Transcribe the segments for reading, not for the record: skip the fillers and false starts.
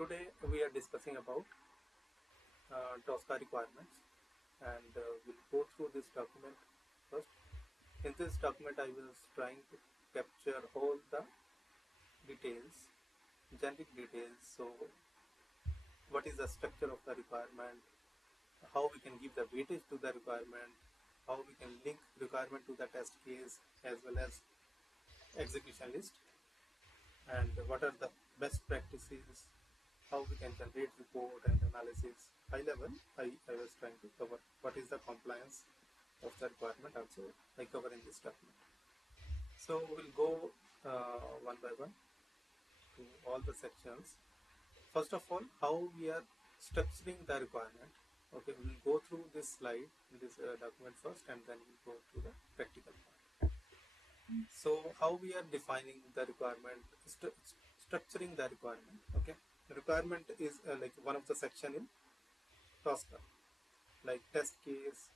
Today we are discussing about TOSCA requirements, and we'll go through this document first. In this document I was trying to capture all the details, generic details. So what is the structure of the requirement, how we can give the weightage to the requirement, how we can link requirement to the test case as well as execution list, and what are the best practices, how we can generate report and analysis. High level, I was trying to cover what is the compliance of the requirement also I cover in this document. So we'll go one by one to all the sections. First of all, how we are structuring the requirement. Okay, we'll go through this slide in this document first, and then we'll go through the practical part. So how we are defining the requirement, structuring the requirement. Okay, the requirement is like one of the section in TOSCA, like test case,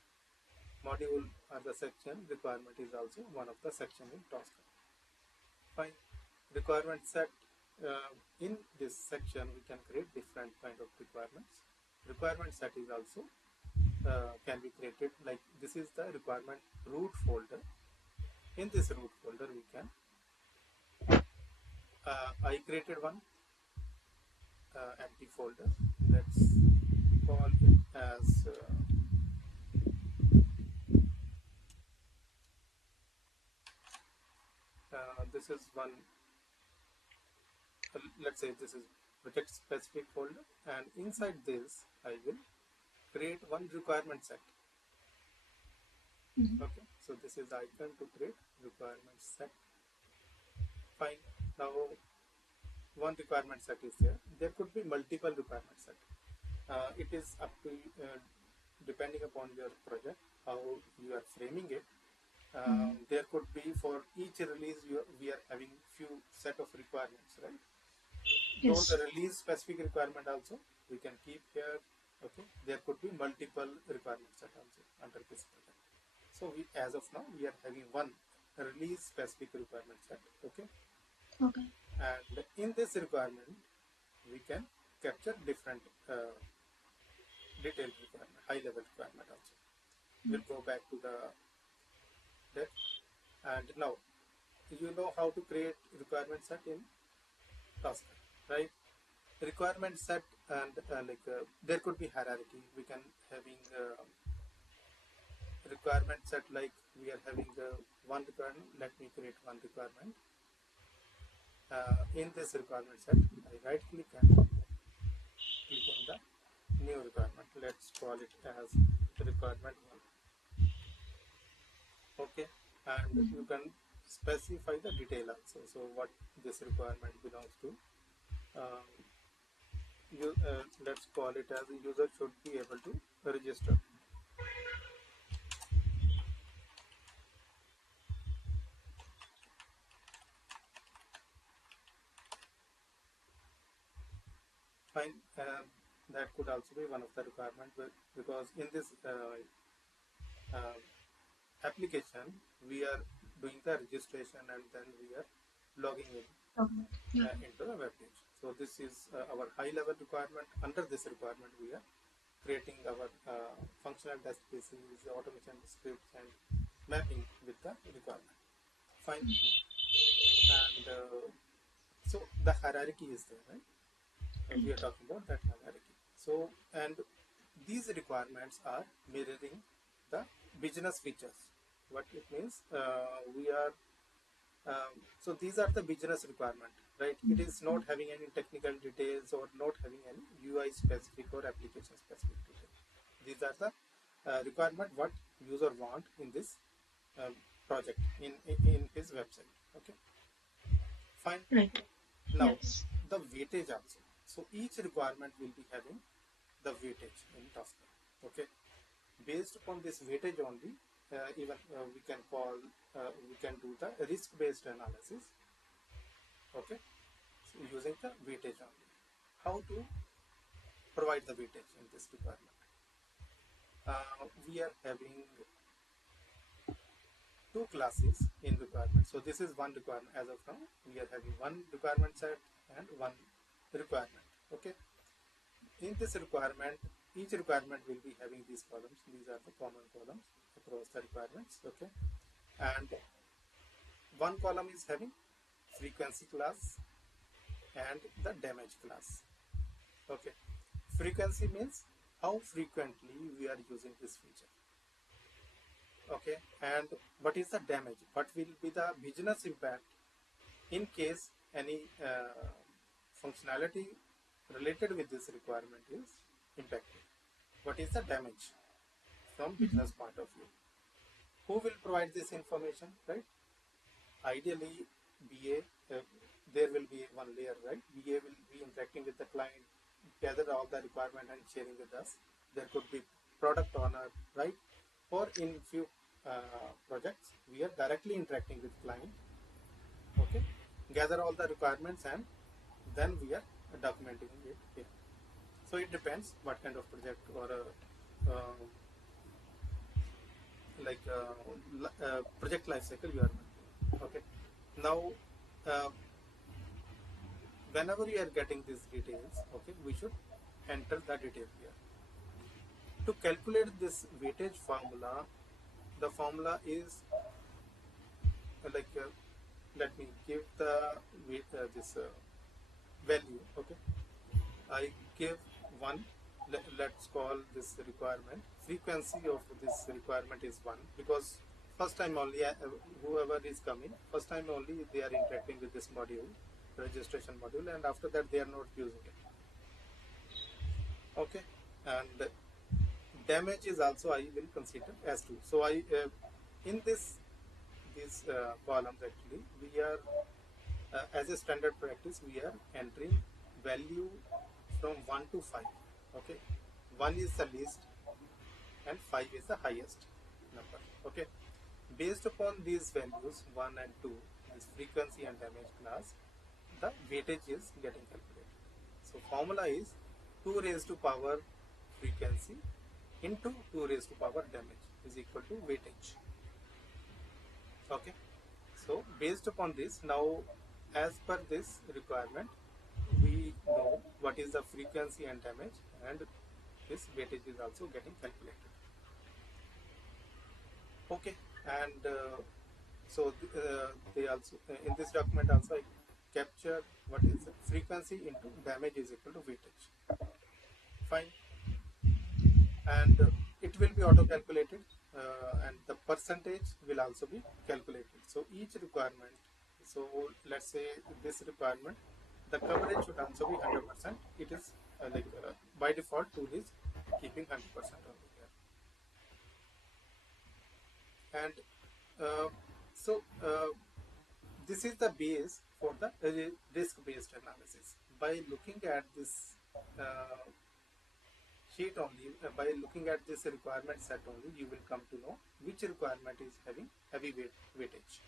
module are the section. Requirement is also one of the section in TOSCA. Fine. Requirement set. In this section we can create different kind of requirements. Requirement set is also can be created, like this is the requirement root folder. In this root folder we can I created one empty folder. Let's call it as this is one, let's say this is project specific folder, and inside this I will create one requirement set. Okay, so this is the icon to create requirement set. Fine. Now one requirement set is there. There could be multiple requirement set. It is up to depending upon your project how you are framing it. There could be for each release we are having few set of requirements, right? Yes. So the release specific requirement also we can keep here. Okay, there could be multiple requirement set also under this project. So we, as of now, we are having one release specific requirement set. Okay. Okay. And in this requirement, we can capture different detailed requirement, high level requirement also. We'll go back to the deck. And now, you know how to create requirement set in TOSCA, right? Requirement set, and there could be hierarchy. We can having requirement set, like we are having one requirement. Let me create one requirement. In this requirement set, I right click and click on the new requirement. Let's call it as requirement 1. Okay, and you can specify the detail also. So what this requirement belongs to. Let's call it as the user should be able to register. Fine. That could also be one of the requirements, because in this application we are doing the registration and then we are logging in into the web page. So this is our high level requirement. Under this requirement we are creating our functional test cases, automation scripts, and mapping with the requirement. Fine. And so the hierarchy is there, right? We are talking about that hierarchy. So, and these requirements are mirroring the business features. What it means, we are so these are the business requirement, right? It is not having any technical details or not having any UI specific or application specific details. These are the requirement what user want in this project in his website. Okay, fine. Right. Now Yes. the weightage also. So each requirement will be having the weightage in TOSCA. Okay, based upon this weightage only, even we can call we can do the risk-based analysis. Okay, so using the weightage only. How to provide the weightage in this requirement? We are having two classes in requirement. So this is one requirement. As of now, we are having one requirement set and one requirement. Okay, in this requirement, each requirement will be having these columns. These are the common columns across the requirements. Okay, and one column is having frequency class and the damage class. Okay, frequency means how frequently we are using this feature. Okay, and what is the damage? What will be the business impact in case any functionality related with this requirement is impacted? What is the damage from business point of view? Who will provide this information, right? Ideally, BA, there will be one layer, right? BA will be interacting with the client, gather all the requirement and sharing with us. There could be product owner, right? Or in few projects, we are directly interacting with client. Okay, gather all the requirements and then we are documenting it here. So it depends what kind of project or project lifecycle you are working. Okay, now uh, whenever you are getting these details, okay, we should enter the detail here. To calculate this weightage formula, the formula is like let me give the weight this value. Okay, I give one. Let's call this requirement. Frequency of this requirement is 1 because first time only whoever is coming, first time only they are interacting with this module, registration module, and after that they are not using it. Okay, and damage is also I will consider as 2. So I in these columns actually we are as a standard practice we are entering value from 1 to 5. Okay, 1 is the least and 5 is the highest number. Okay, based upon these values 1 and 2, this frequency and damage class, the weightage is getting calculated. So formula is 2 raised to power frequency into 2 raised to power damage is equal to weightage. Okay, so based upon this, now as per this requirement we know what is the frequency and damage, and this weightage is also getting calculated. Okay, and so they also in this document also I capture what is frequency into damage is equal to weightage. Fine, and it will be auto calculated and the percentage will also be calculated. So each requirement, so let's say this requirement, the coverage should also be 100%. It is by default tool is keeping 100% over here. And so this is the base for the risk-based analysis. By looking at this sheet only, by looking at this requirement set only, you will come to know which requirement is having heavy weightage.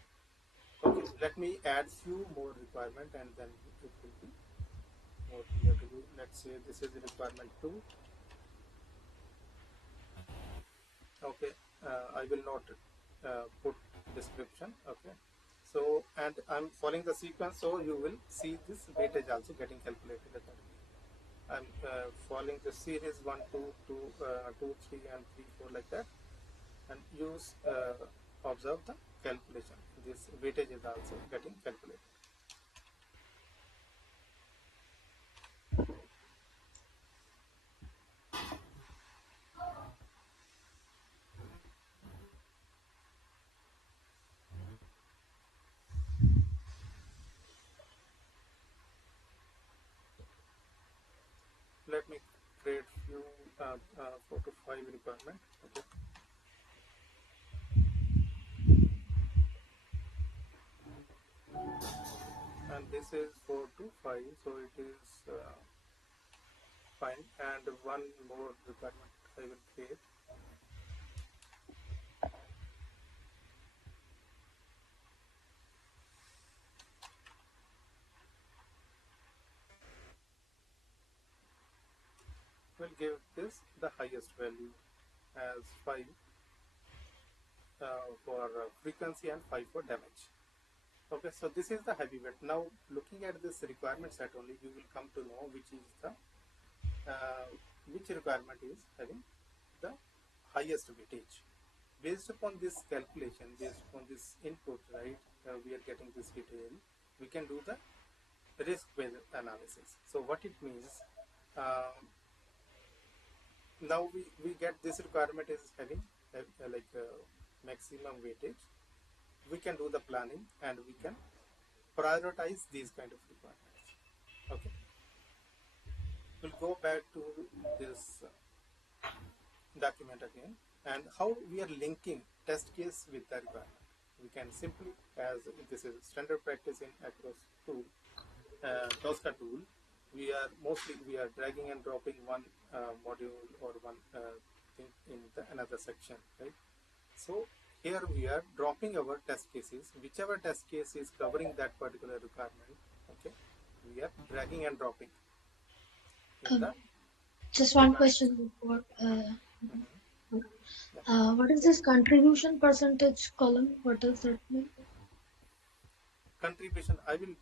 Okay, let me add few more requirement and then it will be more clear to you. Let's say this is requirement 2. Okay, I will not put description. Okay, so and I'm following the sequence, so you will see this weightage also getting calculated accordingly. I'm following the series 1, 2, 2, 2, 3 and 3, 4 like that, and use observe the calculation. This weightage is also getting calculated. Let me create few 4 to 5 requirement. Okay. And this is 4 to 5, so it is fine. And one more requirement I will create. We'll give this the highest value as 5 for frequency and 5 for damage. Okay, so this is the heavyweight. Now looking at this requirement set only, you will come to know which is the which requirement is having the highest weightage. Based upon this calculation, based upon this input, right, we are getting this detail, we can do the risk-based analysis. So what it means, now we get this requirement is having maximum weightage. We can do the planning and we can prioritize these kind of requirements. Okay, we'll go back to this document again, and how we are linking test case with the requirement. We can simply, as this is standard practice in across tool, TOSCA tool, we are dragging and dropping one module or one thing in the another section, right? So here we are dropping our test cases, whichever test case is covering that particular requirement. Okay, we are dragging and dropping in the Just one requirements. question before. Mhm. Yeah. What is this contribution percentage column? What does that mean? Contribution, I will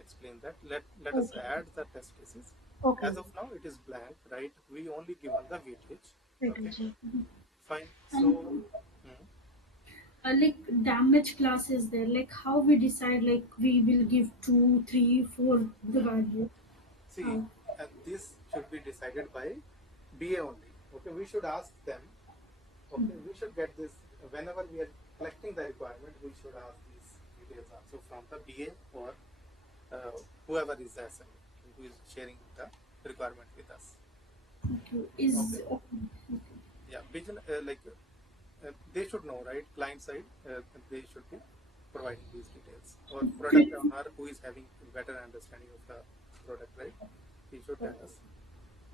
explain that. Let us Okay. add the test cases. Okay. As of now it is blank, right? We only given the weightage. Wait, Okay, wait. fine. And So like damage class is there, like how we decide like we will give 2, 3, 4 the value. see, How? this should be decided by BA only. Okay, we should ask them. Okay, we should get this whenever we are collecting the requirement. We should ask these details also from the BA or whoever is the SME who is sharing the requirement with us. Okay. Is Okay, okay. yeah, they should know, right? Client side, they should be providing these details, or product Frequency. owner who is having better understanding of the product, right? He should tell us.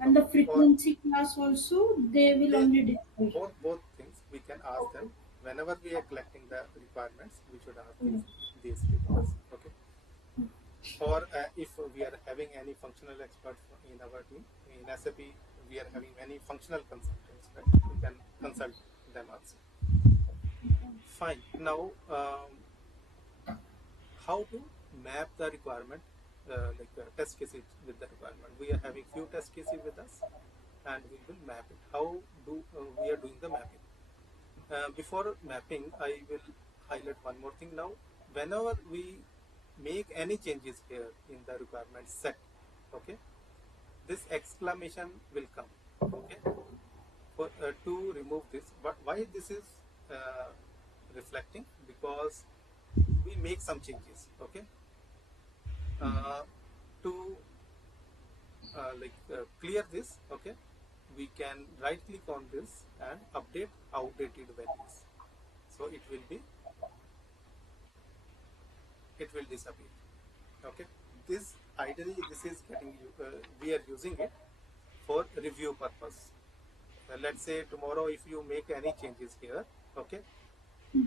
And the Okay, or frequency class also they will they only decide. both things we can ask them whenever we are collecting the requirements. We should ask Okay. these details. Okay, or if we are having any functional experts in our team in SAP, we are having any functional consultants, right? We can consult them also. Fine. Now, how to map the requirement, test cases with the requirement. We are having few test cases with us, and we will map it. How do we are doing the mapping? Before mapping, I will highlight one more thing now. Whenever we make any changes here in the requirement set, okay, this exclamation will come, okay, for to remove this. But why this is uh, reflecting? Because we make some changes, okay, uh, to clear this, okay, we can right click on this and update outdated values. So it will disappear. Okay, this ideally this is getting we are using it for review purpose. Let's say tomorrow if you make any changes here, okay,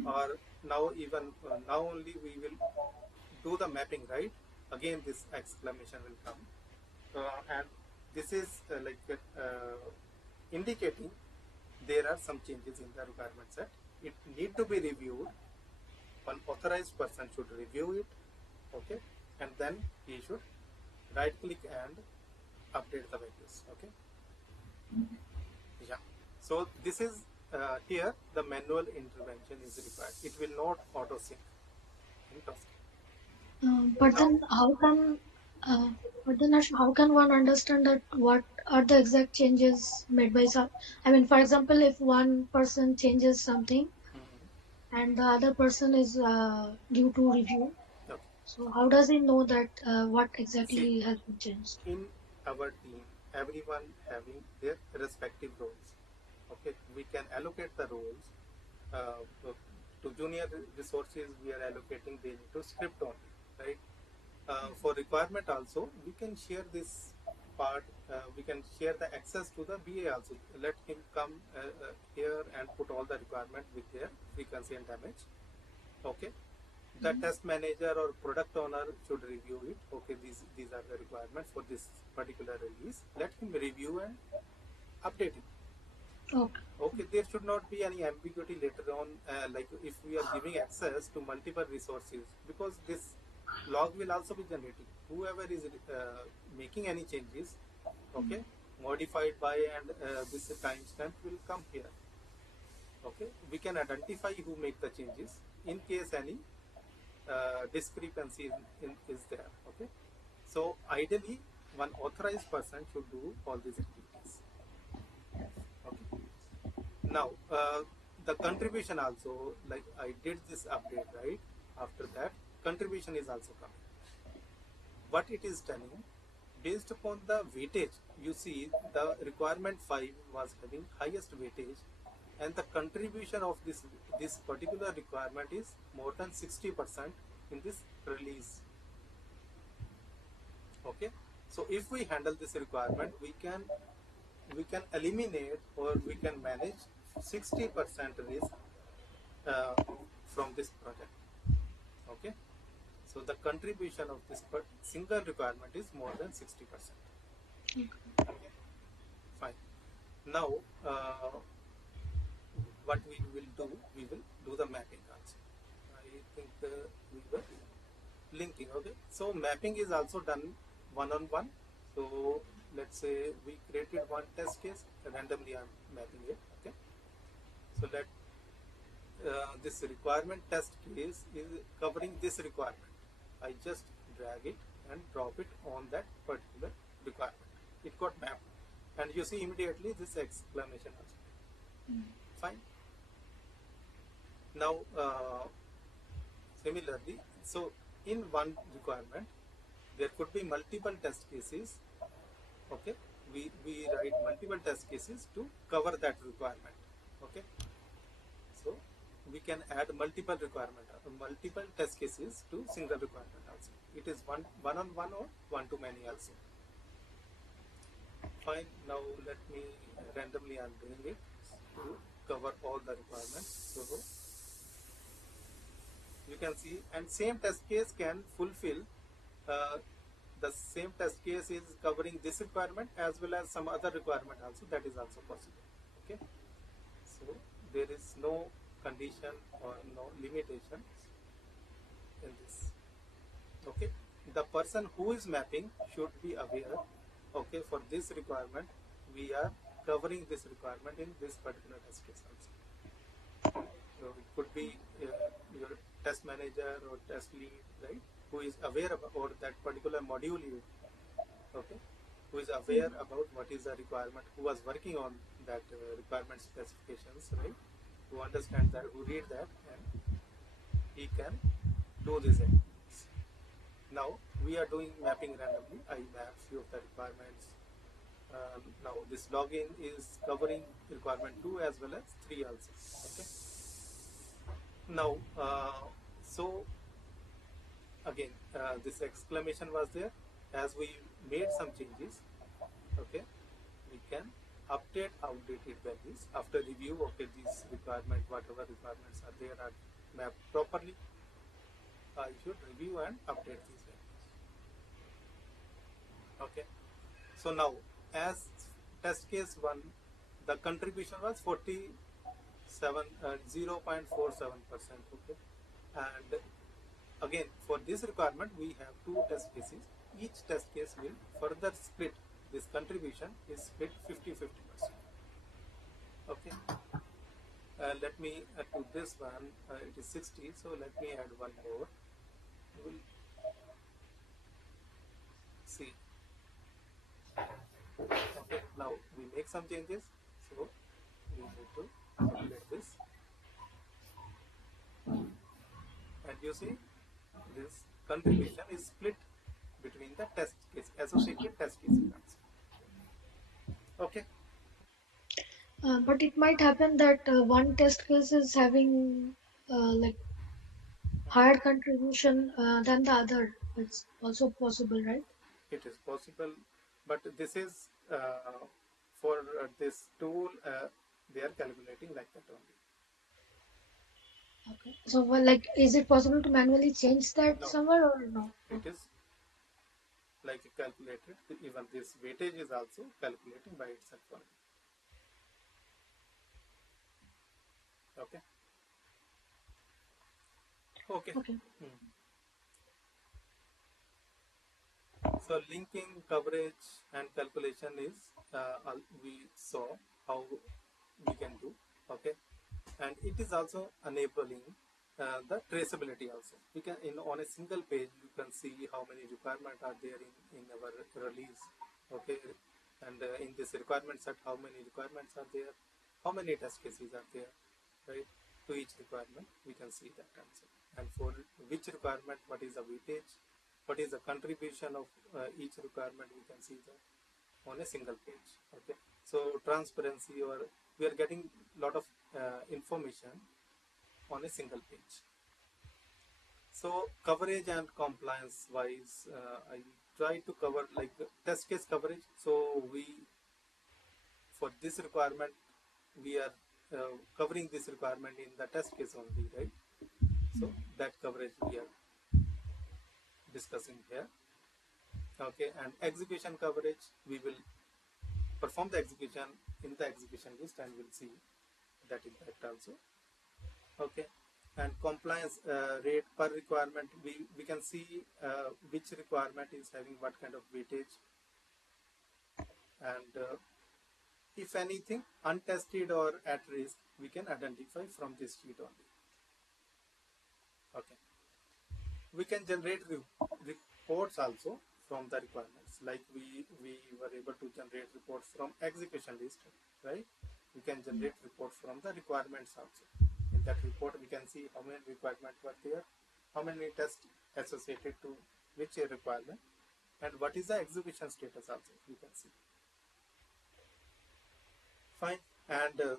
or now even now only we will do the mapping, right? Again this exclamation will come, and this is indicating there are some changes in the requirement set. It need to be reviewed. One authorized person should review it, okay, and then he should right click and update the values. Okay, yeah. So this is here the manual intervention is required. It will not auto sync in TOSCA. But Now, then how can but then Ash, how can one understand that what are the exact changes made by some? I mean, for example, if one person changes something and the other person is due to review, okay. so how does he know that what See, exactly has been changed? in our team, everyone having their respective roles. Okay, we can allocate the roles. To junior resources, we are allocating they need to script only, right? For requirement also, we can share this part. We can share the access to the BA also. Let him come here and put all the requirement with their frequency and damage. Okay, the test manager or product owner should review it. Okay, these are the requirements for this particular release. Let him review and update it. Okay. Okay, there should not be any ambiguity later on, like if we are giving access to multiple resources, because this log will also be generating. Whoever is making any changes, okay, modified by, and this timestamp will come here. Okay, we can identify who make the changes in case any discrepancy is there. Okay, so ideally one authorized person should do all these activities. Okay, now the contribution also, like I did this update, right? After that, contribution is also coming. What it is telling, based upon the weightage, you see the requirement 5 was having highest weightage, and the contribution of this particular requirement is more than 60% in this release. Okay, so if we handle this requirement, we can eliminate, or we can manage 60% risk uh, from this project. Okay, so the contribution of this single requirement is more than 60%. Okay, fine. Now what we will do the mapping also. I think we were linking. Okay, so mapping is also done one on one. So let's say we created one test case, randomly I'm mapping it. Okay, so let this requirement test case is covering this requirement. I just drag it and drop it on that particular requirement. It got mapped, and you see immediately this exclamation also. Fine. Now similarly, so in one requirement there could be multiple test cases. Okay, we write multiple test cases to cover that requirement. Okay, so we can add multiple test cases to single requirement also. It is one on one or one to many also. Fine. Now let me randomly I'm doing it to cover all the requirements. So you can see, and same test case can fulfill uh, the same test case is covering this requirement as well as some other requirement also. That is also possible. Okay, so there is no condition or no limitation in this. Okay, the person who is mapping should be aware. Okay, for this requirement we are covering this requirement in this particular test case also. So it could be your test manager or test lead, right, who is aware about, or that particular module lead, okay, who is aware about what is the requirement, who was working on that requirement specifications, right, who understands that, who read that, and he can do this activities. Now we are doing mapping randomly. I map few of the requirements. Now this login is covering requirement 2 as well as 3 also. Okay. Now so again this exclamation was there as we made some changes. Okay, we can update outdated values after review. Okay, these requirement, whatever requirements are there, are mapped properly. I should review and update these values. Okay, so now as test case 1, the contribution was 0.47%. Okay, and again for this requirement we have 2 test cases. Each test case will further split. This contribution is split 50-50%. Okay, let me to this one it is 60, so let me add one more. We'll see. Okay, now we make some changes, so we need to calculate this, and you see this contribution is split between the test case, associated test cases. Okay. But it might happen that one test case is having like higher contribution than the other. It's also possible, right? It is possible, but this is for this tool they are calculating like that only. Okay. So, well, like, is it possible to manually change that No, somewhere or no? it is like calculated. Even this weightage is also calculating by itself only. Okay. Okay. Okay. So linking, coverage, and calculation is we saw how we can do. Okay, and it is also enabling the traceability also. We can on a single page you can see how many requirements are there in our release. Okay, and in this requirement set how many requirements are there, how many test cases are there, right? To each requirement we can see that answer, and for which requirement what is the weightage, what is the contribution of each requirement, we can see that on a single page. Okay, so transparency, or we are getting lot of information on a single page. So coverage and compliance wise, I try to cover like test case coverage. So we, for this requirement, we are covering this requirement in the test case only, right? So that coverage we are discussing here. Okay, and execution coverage, we will perform the execution in the execution list and we'll see that impact also. Okay, and compliance rate per requirement, we can see which requirement is having what kind of weightage, and if anything untested or at risk, we can identify from this sheet only. Okay, we can generate reports also from the requirements, like we were able to generate reports from execution list, right? We can generate reports from the requirements also. In that report we can see how many requirements were there, how many tests associated to which requirement, and what is the execution status also you can see. Fine, and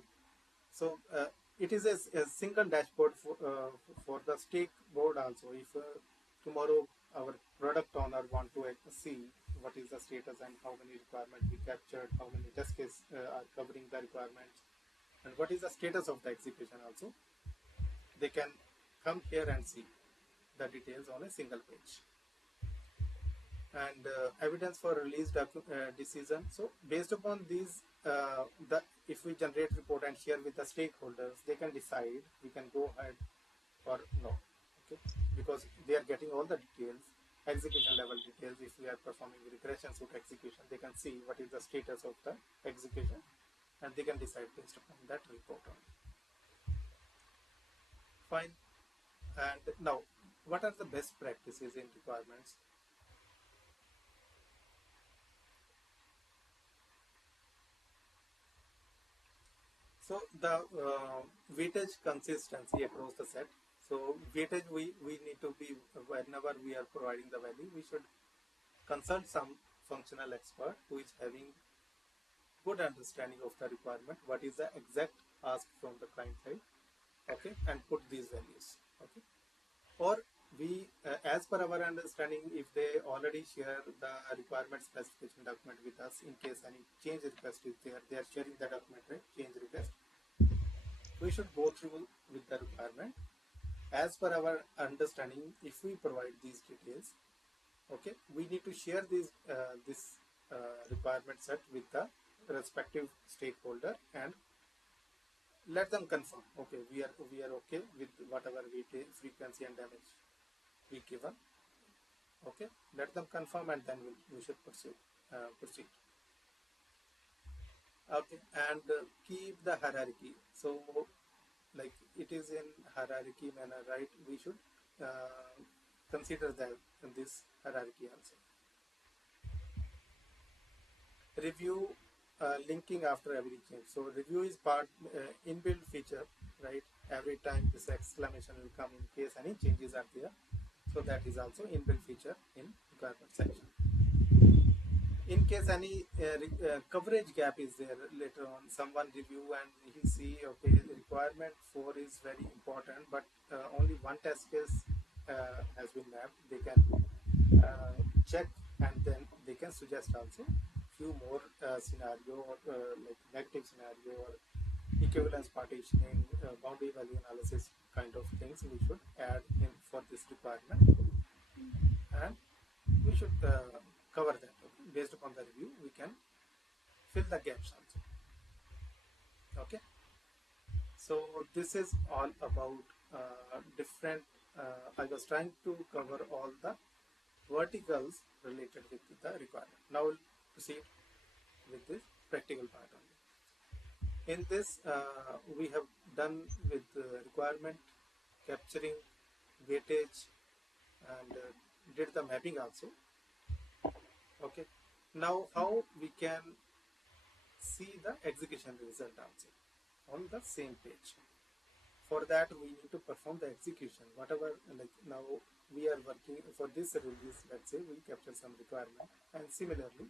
so it is a single dashboard for the stakeholder also. If tomorrow our product owner want to see what is the status and how many requirements we captured, how many test cases are covering the requirements, and what is the status of the execution also, they can come here and see the details on a single page. And evidence for release decision. So based upon these, if we generate report and share with the stakeholders, they can decide we can go ahead or no. Okay, because they are getting all the details, execution level details. If we are performing regression suit execution, they can see what is the status of the execution, and they can decide based upon that report only. Fine. And now, what are the best practices in requirements? So the weightage consistency across the set. So weightage, we need to be, whenever we are providing the value, we should consult some functional expert who is having good understanding of the requirement, what is the exact ask from the client side, okay, and put these values. Okay, or we, as per our understanding, if they already share the requirement specification document with us, in case any change request is there, they are sharing the document, right? Change request, we should go through with the requirement. As per our understanding, if we provide these details, okay, we need to share this requirement set with the respective stakeholder and let them confirm. Okay, we are okay with whatever weightage, frequency, and damage we given. Okay, let them confirm, and then we should proceed. Okay, and keep the hierarchy. So, like it is in hierarchy manner, right? We should consider that in this hierarchy also. Review linking after every change. So review is part inbuilt feature, right? Every time this exclamation will come in case any changes are there. So that is also inbuilt feature in requirement section. In case any coverage gap is there later on, someone review and he see, okay, the requirement 4 is very important, but only one test case has been mapped. They can check, and then they can suggest also few more scenario, or like negative scenario, or equivalence partitioning, boundary value analysis kind of things we should add in for this requirement, and we should cover that. Okay? Based upon the review, we can fill the gaps also. Okay. So this is all about different. I was trying to cover all the verticals related with the requirement. Now we'll proceed with this practical part only. In this, we have done with requirement, capturing, weightage, and did the mapping also. Okay. Now, how we can see the execution result also on the same page. For that, we need to perform the execution. Whatever, like now we are working for this release, let's say we capture some requirement, and similarly,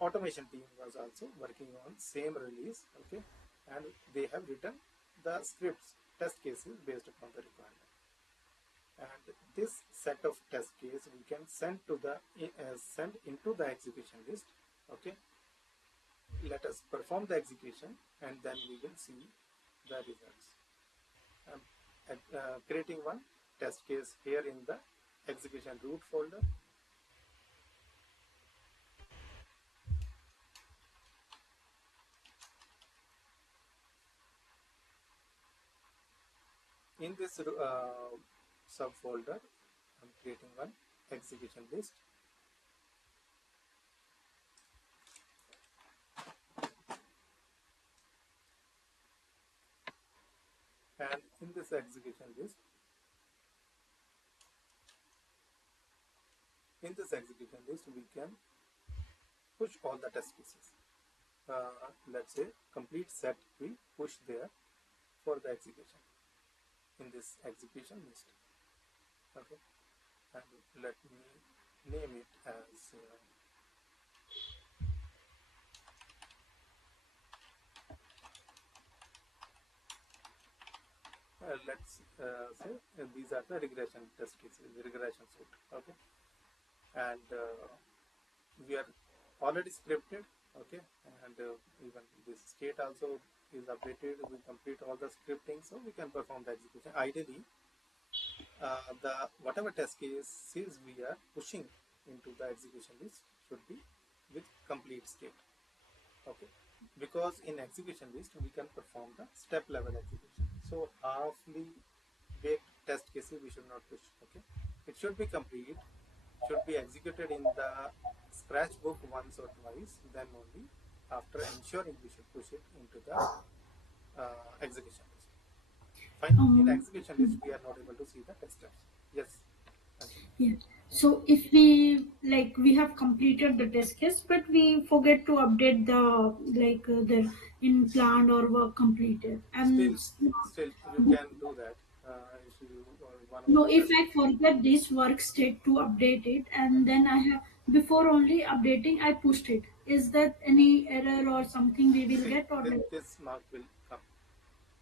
automation team was also working on same release, okay, and they have written the scripts, test cases based upon the requirement. And this set of test case we can send to the send into the execution list, okay. Let us perform the execution and then we will see the results. Creating one test case here in the execution root folder. In this subfolder, I'm creating one execution list. And in this execution list, we can push all the test cases. Let's say complete set we push there for the execution in this execution list. Okay, and let me name it as let's say these are the regression test cases, the regression suite. Okay, and we are already scripted. Okay, and even this state also is updated. We complete all the scripting, so we can perform the execution. Ideally, the whatever test cases we are pushing into the execution list should be with complete state. Okay, because in execution list we can perform the step level execution. So halfly baked test cases we should not push. Okay, it should be complete, should be executed in the scratch book once or twice, then only after ensuring we should push it into the execution list. Fine. In execution list we are not able to see the test steps. Yes. Yeah. So if we have completed the test case, but we forget to update the in plan or work completed, Still, and you can do that. If you one of no, the if test. I forget this work state to update it, and then I have before only updating I pushed it. Is that any error or something we will See, get or like? this mark will come.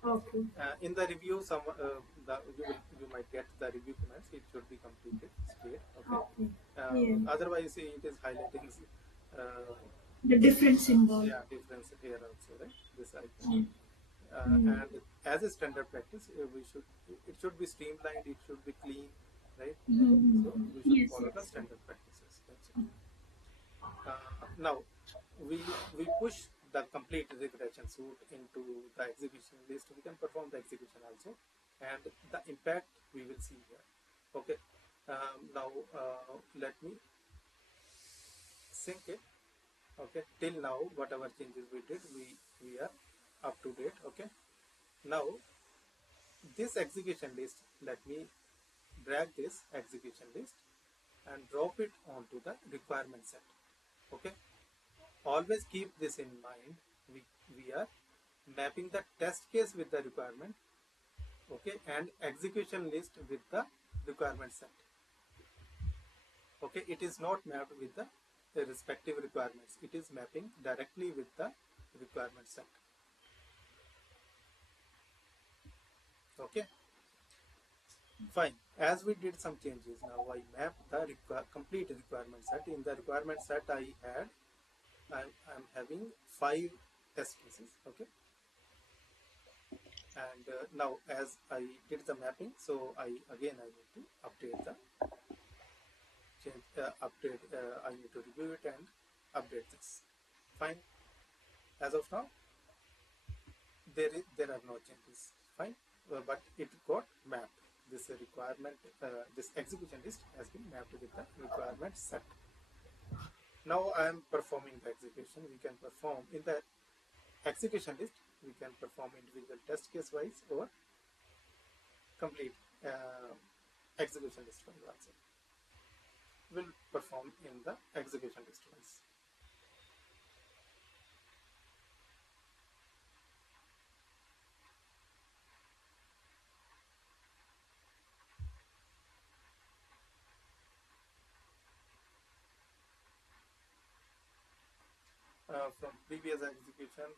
Okay. In the review, you might get the review comments. It should be completed state. Okay. Okay. Yeah. Otherwise, it is highlighting The different symbol. yeah, difference here also, right? This icon. Yeah. Mm. And as a standard practice, it should be streamlined. It should be clean, right? So Mm-hmm. we should Yes. follow the Yes. standard practices. That's it. Now we push the complete regression suite into the execution list. We can perform the execution also, and the impact we will see here. Okay. Now let me sync it. Okay. Till now, whatever changes we did, we are up to date. Okay. Now this execution list, let me drag this execution list and drop it onto the requirement set. Okay. Always keep this in mind. We are mapping the test case with the requirement, okay, and execution list with the requirement set. Okay, it is not mapped with the respective requirements. It is mapping directly with the requirement set. Okay, fine. As we did some changes, now I mapped the complete requirement set. In the requirement set, I'm having 5 test cases. Okay. And now as I did the mapping, so I need to update the change, I need to review it and update this. Fine. As of now, there are no changes. Fine, but it got mapped. This requirement, this execution list has been mapped with the requirement set. Now I am performing the execution. We can perform in the execution list. We can perform individual test case wise or complete execution list wise also. Will perform in the execution list wise. From previous execution,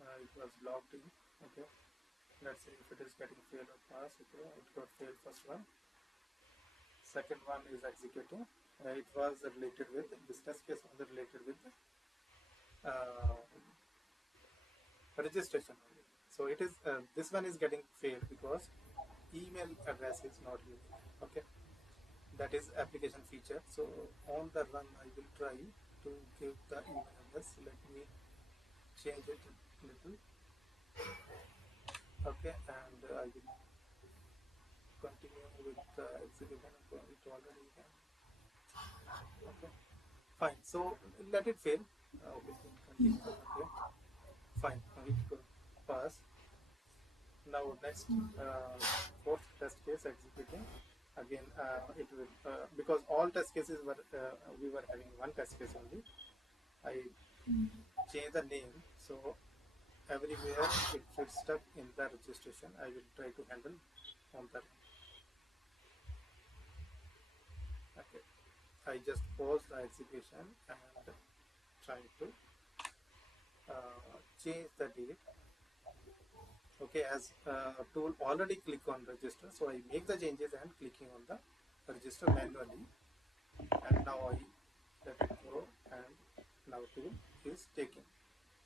it was logged in. Okay, let's see if it is getting failed or pass. Okay, it got failed first one. Second one is executing. It was related with this test case was related with registration only. So it is this one is getting failed because email address is not unique. Okay, that is application feature. So on the run, I will try to give the email address. Let me change it a little. Okay, and I will continue with the execution. It already have. Okay, fine. So let it fail. Okay, continue. Okay, fine. It could pass. Now next fourth test case executing. Again, it will because all test cases were we were having one test case only. I change the name, so everywhere it gets stuck in the registration. I will try to handle on the. Okay, I just pause the execution and trying to change the date. Okay, as tool already click on register, so I make the changes and clicking on the register manually, and now I let it go, and now tool is taking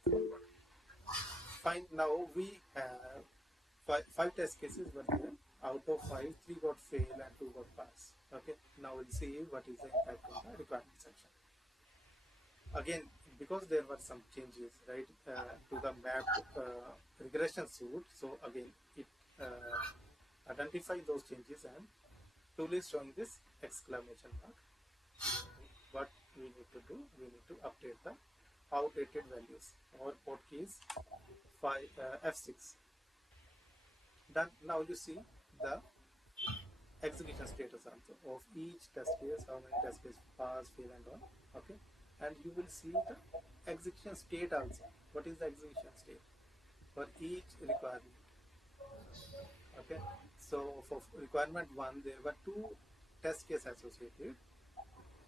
forward. Fine. Now we have five test cases were there. Out of 5, 3 got fail and 2 got pass. Okay. Now we'll see what is the impact on the requirement section. Again, because there were some changes, right, to the mapped regression suite. So again, it identify those changes and tool is showing this exclamation mark. What we need to do, we need to update the outdated values. Our port key is F6. Done. Now you see the execution status also of each test case, how many test cases pass, fail, and all. Okay, and you will see the execution state also. What is the execution state for each requirement? Okay, so for requirement 1, there were 2 test cases associated,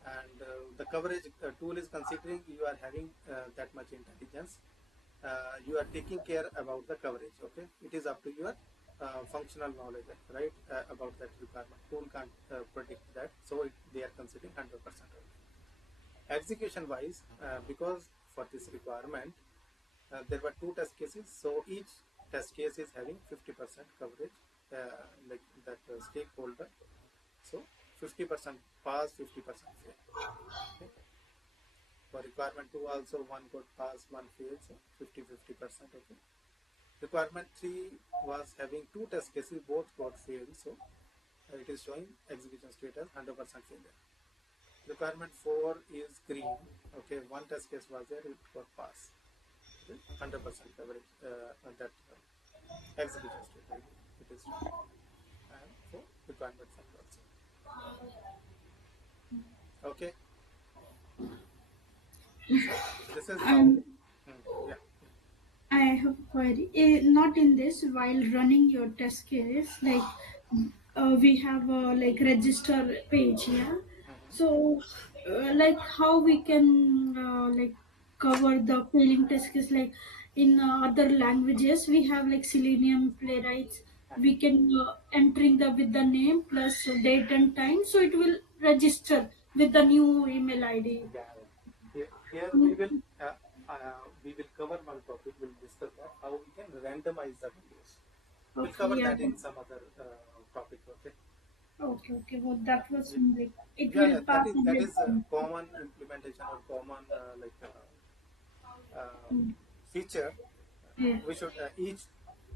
and the coverage tool is considering you are having that much intelligence. You are taking care about the coverage. Okay, it is up to your functional knowledge, right, about that requirement. Tool can't predict that, so they are considering 100%. Execution wise, because for this requirement there were 2 test cases, so each test case is having 50% coverage, like that stakeholder. So 50% pass, 50% fail. Okay. For requirement 2 also, 1 got pass, 1 fail, so 50%. Okay. Requirement 3 was having 2 test cases, both got failed, so it is showing execution status 100% failure. Requirement 4 is green. Okay, 1 test case was there, it got pass. Okay, 100% coverage on that execution state. It is, and for requirement 5 also. Okay, so this is how. Yeah. I have a query. Not in this. While running your test case, like we have a like register page, yeah. So, like how we can like cover the failing test case, like in other languages, we have like Selenium playwrights. We can entering the with the name plus date and time, so it will register with the new email ID. Yeah, yeah. Here we will cover one topic. We'll discuss that how we can randomize the values. We'll Okay, cover yeah. that in some other topic. Okay. Okay. Well, that was like it Yeah, will yeah. pass That is a 100%. common implementation or common like Mm. feature. Yeah. We should each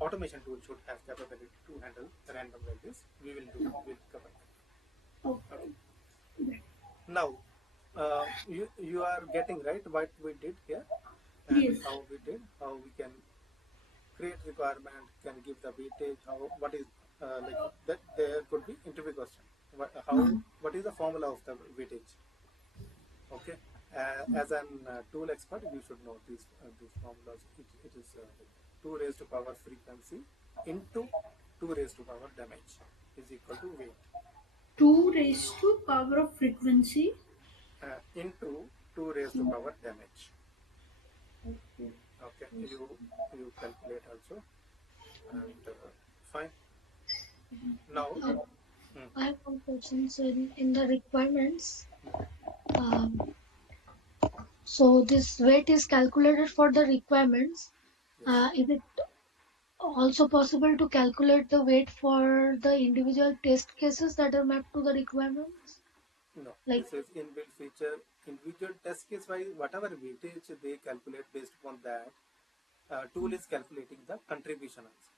automation tool should have capability to handle random values. We'll cover that. Okay. Now, you are getting right what we did here and Yes. how we can create requirement, can give the weightage, what is like that. There could be interview question. What is the formula of the weightage? Okay, as an tool expert, you should know these formulas. It is 2 raised to power frequency into 2 raised to power damage is equal to weight 2 raised to power of frequency. into 2 raised to power damage. Okay. Okay, you calculate also and fine. Now, Uh, I have one question. So in the requirements, um, so this weight is calculated for the requirements. yes, Is it also possible to calculate the weight for the individual test cases that are mapped to the requirements? no, Like, this is inbuilt feature. Individual test case wise, whatever weightage they calculate based upon that, tool is calculating the contribution also.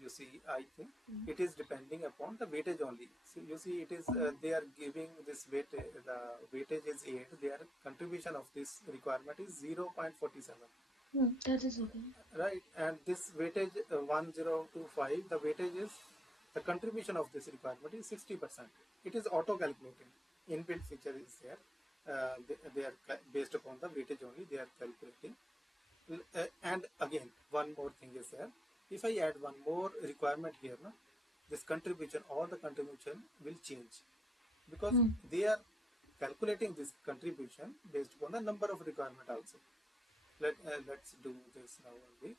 You see, I think it is depending upon the weightage only. So you see, it is they are giving this weight. The weightage is 8. Their contribution of this requirement is 0.47. that is okay. Right, and this weightage 1025. The weightage is the contribution of this requirement is 60%. It is auto calculated. Inbuilt feature is there. They are based upon the weightage only. They are calculating. And again, one more thing is there. If I add one more requirement here, no, this contribution, all the contribution will change because they are calculating this contribution based upon the number of requirement also. Let's do this now only.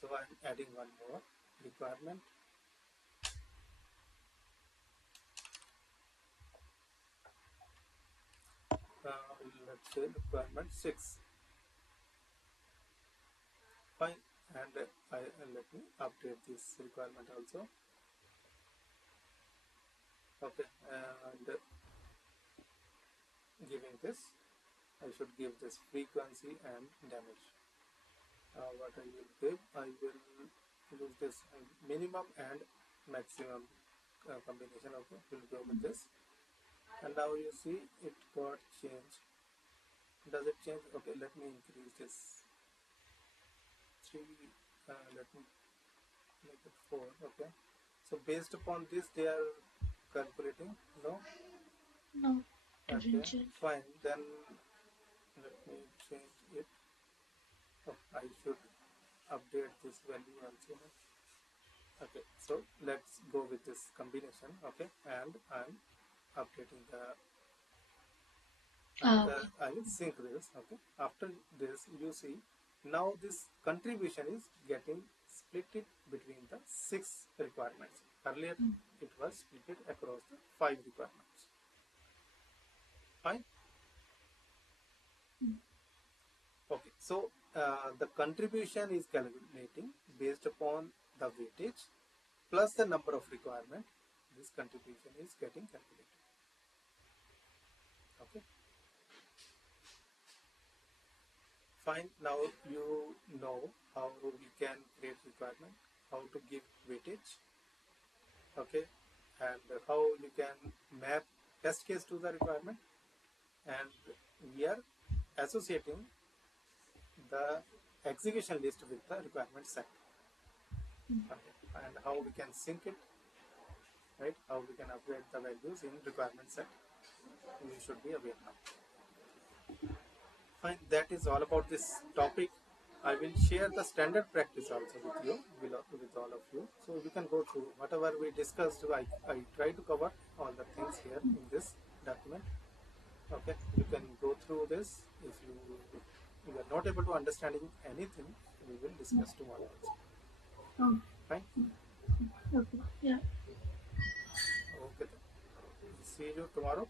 So I'm adding one more requirement. Let's say requirement 6. Fine, and let me update this requirement also. Okay, and giving this, I should give this frequency and damage. What I will give, I will use this minimum and maximum combination. Okay, we'll go with this. And now you see it got changed. Does it change? Okay, let me increase this 3. Let me make it 4. Okay, so based upon this, they are calculating. No. No, Okay, doesn't change. fine. Then let me change it. Oh, I should update this value also. Okay, so let's go with this combination. Okay, and I'm updating the. Okay. I will sync this. Okay, after this, you see now this contribution is getting split between the 6 requirements. Earlier, it was split across the 5 requirements. Fine. Okay, so the contribution is calculating based upon the weightage plus the number of requirement. This contribution is getting calculated. Okay, fine. Now you know how we can create requirement, how to give weightage. Okay, and how you can map test case to the requirement, and we are associating the execution list with the requirement set. Okay. And how we can sync it, right? How we can upgrade the values in requirement set. You should be aware now. Fine, that is all about this topic. I will share the standard practice also with you, with all of you. So you can go through whatever we discussed. I try to cover all the things here in this document. Okay, you can go through this. If you are not able to understanding anything, we will discuss tomorrow also. Oh. Fine. Okay. Yeah. Okay. Then. See you tomorrow.